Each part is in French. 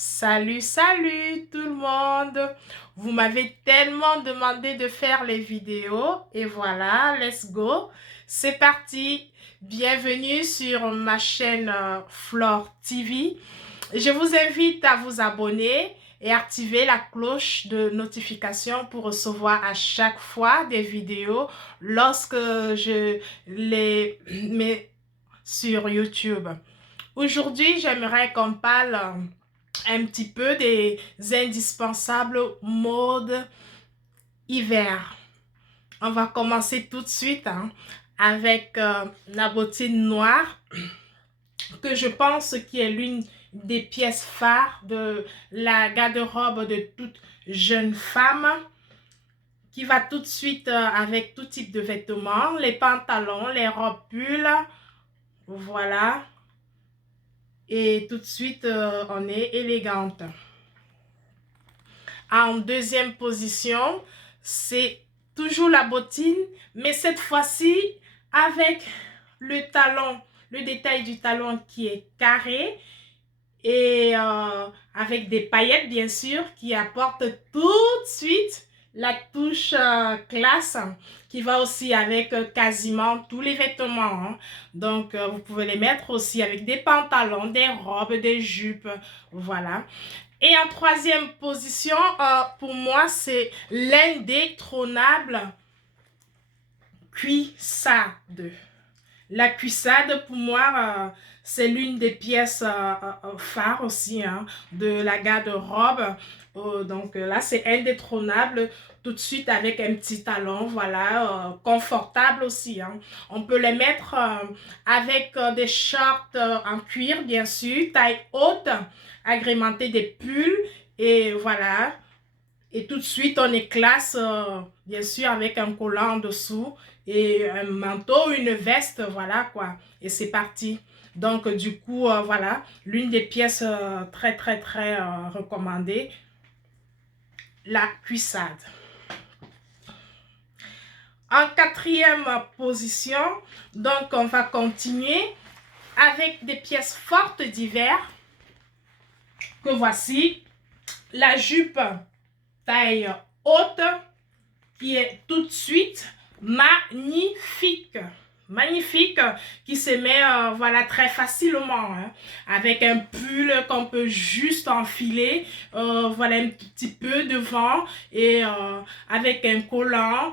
Salut, salut tout le monde! Vous m'avez tellement demandé de faire les vidéos et voilà, let's go! C'est parti! Bienvenue sur ma chaîne Flore TV. Je vous invite à vous abonner et activer la cloche de notification pour recevoir à chaque fois des vidéos lorsque je les mets sur YouTube. Aujourd'hui, j'aimerais qu'on parle un petit peu des indispensables modes hiver. On va commencer tout de suite avec la bottine noire, que je pense qui est l'une des pièces phares de la garde-robe de toute jeune femme, qui va tout de suite avec tout type de vêtements, les pantalons, les robes pulls, voilà. Et tout de suite, on est élégante. En deuxième position, c'est toujours la bottine, mais cette fois-ci avec le talon, le détail du talon qui est carré et avec des paillettes bien sûr qui apportent tout de suite la touche classe qui va aussi avec quasiment tous les vêtements. Donc vous pouvez les mettre aussi avec des pantalons, des robes, des jupes, voilà. Et en troisième position, pour moi, c'est l'indétrônable cuissade. La cuissade, pour moi, c'est l'une des pièces phares aussi de la garde-robe. Donc là, c'est indétrônable tout de suite avec un petit talon, voilà, confortable aussi. On peut les mettre avec des shorts en cuir, bien sûr, taille haute, agrémentés des pulls et voilà. Et tout de suite, on est classe, bien sûr, avec un collant en dessous et un manteau, une veste, voilà quoi. Et c'est parti. Donc, du coup, voilà, l'une des pièces très recommandées, la cuissade. En quatrième position, donc, on va continuer avec des pièces fortes d'hiver. Que voici, la jupe taille haute qui est tout de suite magnifique. Magnifique, qui se met voilà, très facilement avec un pull qu'on peut juste enfiler voilà, un petit peu devant et avec un collant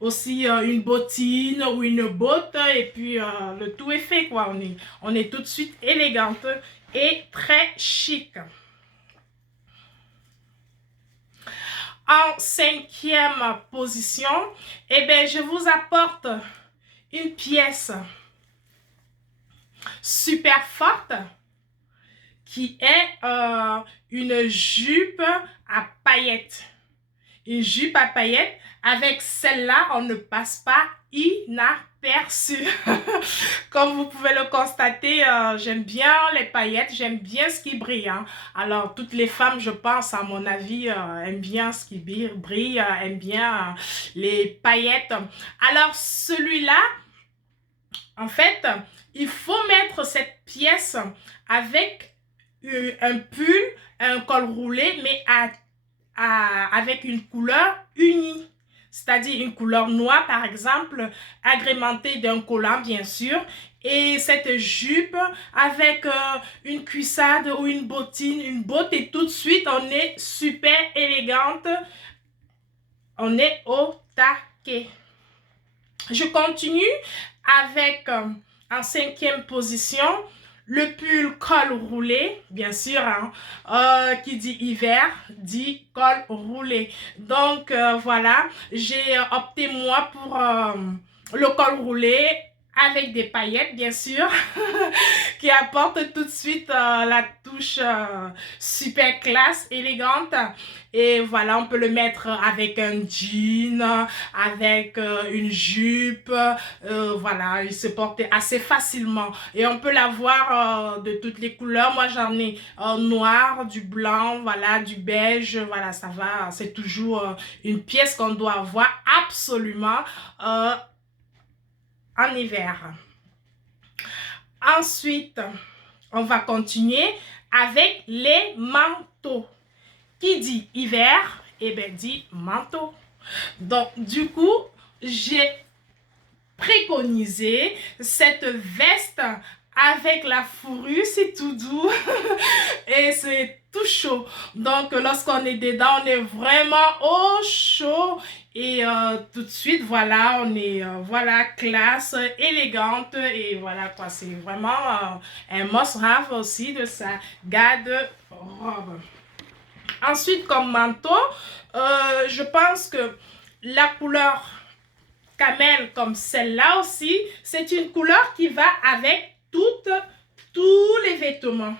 aussi une bottine ou une botte et puis le tout est fait quoi. On est tout de suite élégante et très chic. En cinquième position, eh bien, je vous apporte une pièce super forte qui est une jupe à paillettes. Une jupe à paillettes. Avec celle-là, on ne passe pas inaperçu. Comme vous pouvez le constater, j'aime bien les paillettes, j'aime bien ce qui brille. Alors, toutes les femmes, je pense, à mon avis, aiment bien ce qui brille, aiment bien les paillettes. Alors, celui-là, en fait, il faut mettre cette pièce avec un pull, un col roulé, mais avec une couleur unie. C'est-à-dire une couleur noire, par exemple, agrémentée d'un collant, bien sûr. Et cette jupe avec une cuissade ou une bottine, une botte, et tout de suite, on est super élégante. On est au taquet. Je continue avec, en cinquième position, le pull col roulé, bien sûr, qui dit hiver, dit col roulé. Donc, voilà, j'ai opté moi pour le col roulé avec des paillettes, bien sûr, qui apporte tout de suite la touche super classe, élégante. Et voilà, on peut le mettre avec un jean, avec une jupe, voilà, il se porte assez facilement. Et on peut l'avoir de toutes les couleurs. Moi, j'en ai noir, du blanc, voilà, du beige, voilà, ça va. C'est toujours une pièce qu'on doit avoir absolument en hiver. Ensuite, on va continuer avec les manteaux. Qui dit hiver, eh bien dit manteau. Donc, du coup, j'ai préconisé cette veste avec la fourrure, c'est tout doux et c'est tout chaud. Donc, lorsqu'on est dedans, on est vraiment au chaud et tout de suite, voilà, on est, voilà, classe, élégante et voilà quoi, c'est vraiment un must-have aussi de sa garde-robe. Ensuite, comme manteau, je pense que la couleur camel comme celle-là aussi, c'est une couleur qui va avec tous les vêtements.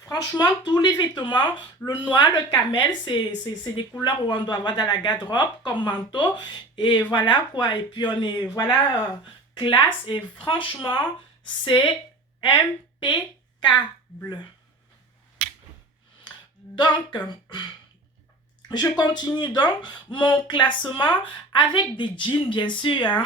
Franchement, tous les vêtements, le noir, le camel, c'est des couleurs où on doit avoir dans la garde-robe comme manteau. Et voilà quoi. Et puis on est, voilà, classe. Et franchement, c'est impeccable. Donc, je continue donc mon classement avec des jeans, bien sûr. Hein.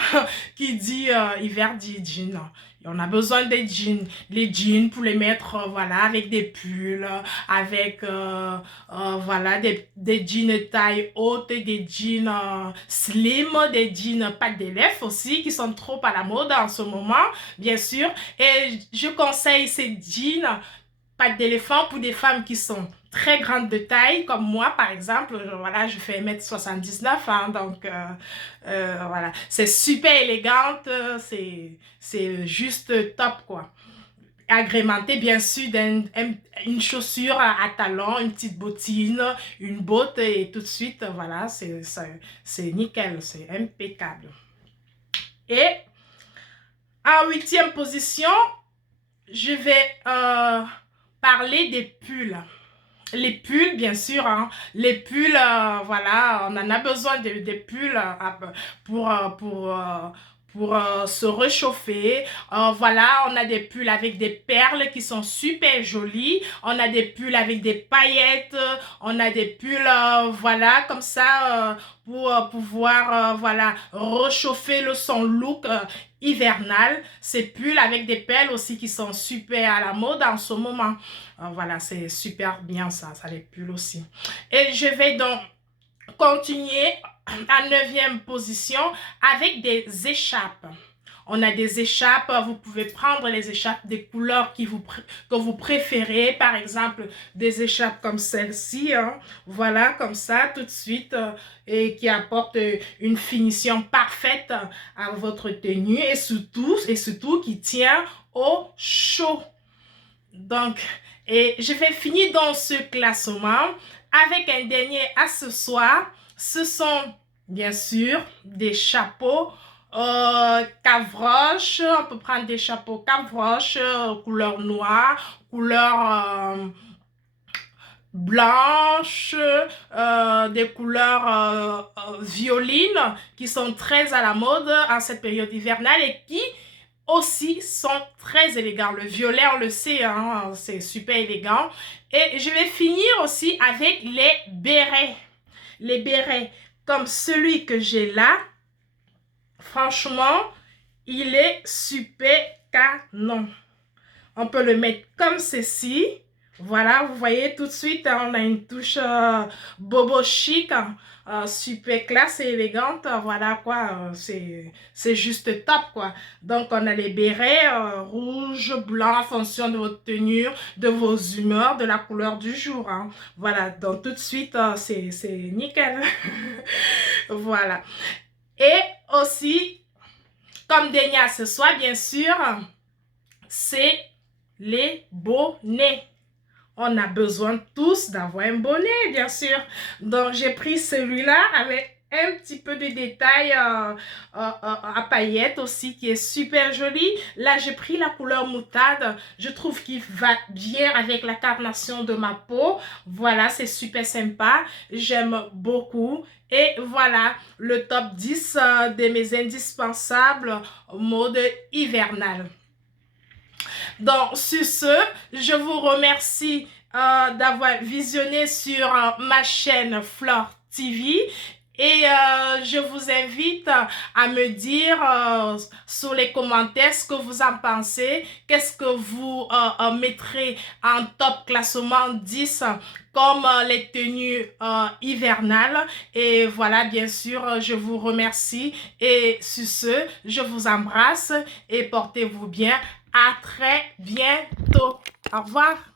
Qui dit hiver dit jeans. On a besoin des jeans. Les jeans pour les mettre, voilà, avec des pulls, avec, voilà, des jeans taille haute, des jeans slim, des jeans pas d'élèves aussi, qui sont trop à la mode en ce moment, bien sûr. Et je conseille ces jeans pattes d'éléphant pour des femmes qui sont très grandes de taille, comme moi par exemple. Voilà, je fais 1m79, hein, donc voilà, c'est super élégante, c'est juste top quoi. Agrémenté bien sûr d'une chaussure à talons, une petite bottine, une botte et tout de suite, voilà, c'est nickel, c'est impeccable. Et en 8e position, je vais parler des pulls. Les pulls, bien sûr, hein. Les pulls, voilà, on en a besoin des pulls pour se réchauffer. Voilà, on a des pulls avec des perles qui sont super jolies. On a des pulls avec des paillettes. On a des pulls, voilà, comme ça, pour pouvoir, voilà, réchauffer son look hivernal. Ces pulls avec des perles aussi qui sont super à la mode en ce moment. Voilà, c'est super bien ça les pulls aussi. Et je vais donc continuer à 9e position avec des écharpes. On a des écharpes, vous pouvez prendre les écharpes des couleurs que vous préférez. Par exemple, des écharpes comme celle-ci, hein, voilà, comme ça, tout de suite, et qui apportent une finition parfaite à votre tenue et surtout qui tient au chaud. Donc, et je vais finir dans ce classement avec un dernier accessoire. Ce sont bien sûr des chapeaux Cavroche. On peut prendre des chapeaux Cavroche, couleur noire, couleur blanche, des couleurs violines qui sont très à la mode en cette période hivernale et qui aussi sont très élégants. Le violet, on le sait, hein, c'est super élégant. Et je vais finir aussi avec les bérets. Les bérets comme celui que j'ai là, franchement, il est super canon. On peut le mettre comme ceci. Voilà, vous voyez tout de suite, on a une touche bobo chic, super classe et élégante. Voilà quoi, c'est juste top quoi. Donc on a les bérets rouge, blanc en fonction de votre tenue, de vos humeurs, de la couleur du jour. Hein. Voilà, donc tout de suite, c'est nickel. Voilà. Et aussi, comme dernier accessoire, bien sûr, c'est les bonnets. On a besoin tous d'avoir un bonnet, bien sûr. Donc, j'ai pris celui-là avec un petit peu de détails à paillettes aussi, qui est super joli. Là, j'ai pris la couleur moutarde. Je trouve qu'il va bien avec la carnation de ma peau. Voilà, c'est super sympa. J'aime beaucoup. Et voilà, le top 10 de mes indispensables mode hivernal. Donc, sur ce, je vous remercie d'avoir visionné sur ma chaîne Flore TV Et je vous invite à me dire sur les commentaires ce que vous en pensez. Qu'est-ce que vous mettrez en top classement 10 comme les tenues hivernales. Et voilà, bien sûr, je vous remercie. Et sur ce, je vous embrasse et portez-vous bien. À très bientôt. Au revoir.